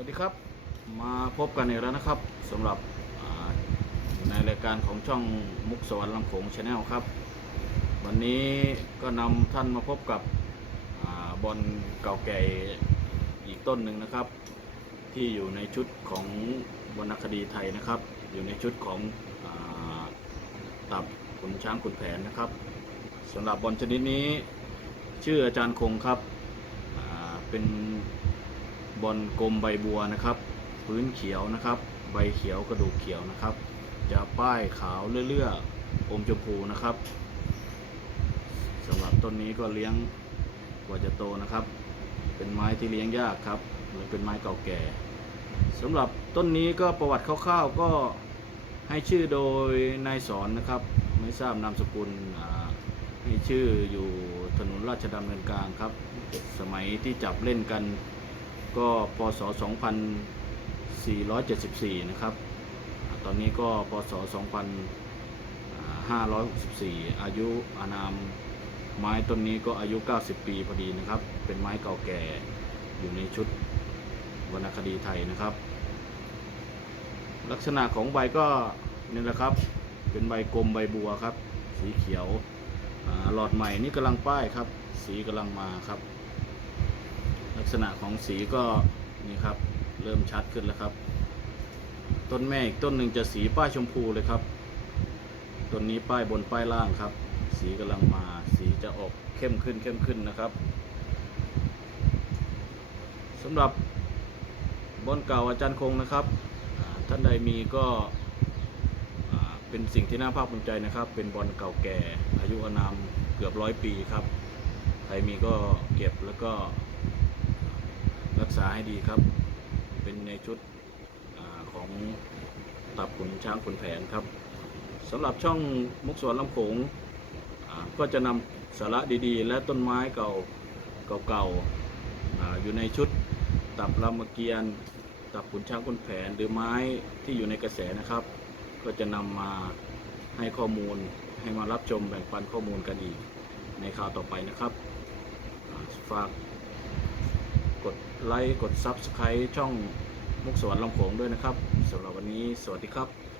วัสดีครับ มาพบกันอีกแล้วนะครับสำหรับในรายการของช่องมุกสวรรค์ลำโขงชาแนลครับ วันนี้ก็นำท่านมาพบกับอบอลเก่าแก่อีกต้นหนึ่งนะครับ ที่อยู่ในชุดของวรรณคดีไทยนะครับ อยู่ในชุดของอตับขุนช้างขุนแผนนะครับสำหรับบอลชนิดนี้ ชื่ออาจารย์คงครับเป็น บอลกลมใบบัวนะครับ พื้นเขียวนะครับ ใบเขียวกระดูกเขียวนะครับ จะป้ายขาวเลื่อยๆอมชมพูนะครับสำหรับต้นนี้ก็เลี้ยงกว่าจะโตนะครับ เป็นไม้ที่เลี้ยงยากครับหรือเป็นไม้เก่าแก่สำหรับต้นนี้ก็ประวัติคร่าวๆก็ให้ชื่อโดยนายสอนนะครับ ไม่ทราบนามสกุลให้ชื่ออยู่ถนนราชดำเนินกลางครับ สมัยที่จับเล่นกัน ก็พศ 2474 นะครับ ตอนนี้ก็พศ 2564 อายุอานามไม้ต้นนี้ก็อายุ 90 ปีพอดีนะครับ เป็นไม้เก่าแก่อยู่ในชุดวรรณคดีไทยนะครับ ลักษณะของใบก็นี่แหละครับ เป็นใบกลมใบบัวครับ สีเขียวหลอดใหม่นี่กำลังป้ายครับ สีกำลังมาครับ ษณะของสีก็นี่ครับเริ่มชัดขึ้นแล้วครับ ต้นแม่อีกต้นหนึ่งจะสีป้ายชมพูเลยครับต้นนี้ป้ายบนป้ายล่างครับ สีกำลังมาสีจะออกเข้มขึ้นเข้มขึ้นนะครับสำหรับบอนเก่าอาจารย์คงนะครับ ท่านใดมีก็เป็นสิ่งที่น่าภาคภูมิใจนะครับ เป็นบอลเก่าแก่ อายุอานามเกือบร้อยปีครับ ใครมีก็เก็บแล้วก็ ษาให้ดีครับ เป็นในชุดอของตับขุนช้างขุนแผนครับสำหรับช่องมุกสวนลำโขงก็จะนำสาระดีๆ และต้นไม้เก่าเก่าๆอยู่ในชุดตับรามเกียรติตับขุนช้างขุนแผนหรือไม้ที่อยู่ในกระแสนะครับ ก็จะนำมาให้ข้อมูลให้มารับชมแบ่งปันข้อมูลกันอีกในข่าวต่อไปนะครับฝาก ไลค์ กด Subscribe ช่องมุกสวรรค์ลำโขงด้วยนะครับสำหรับวันนี้สวัสดีครับ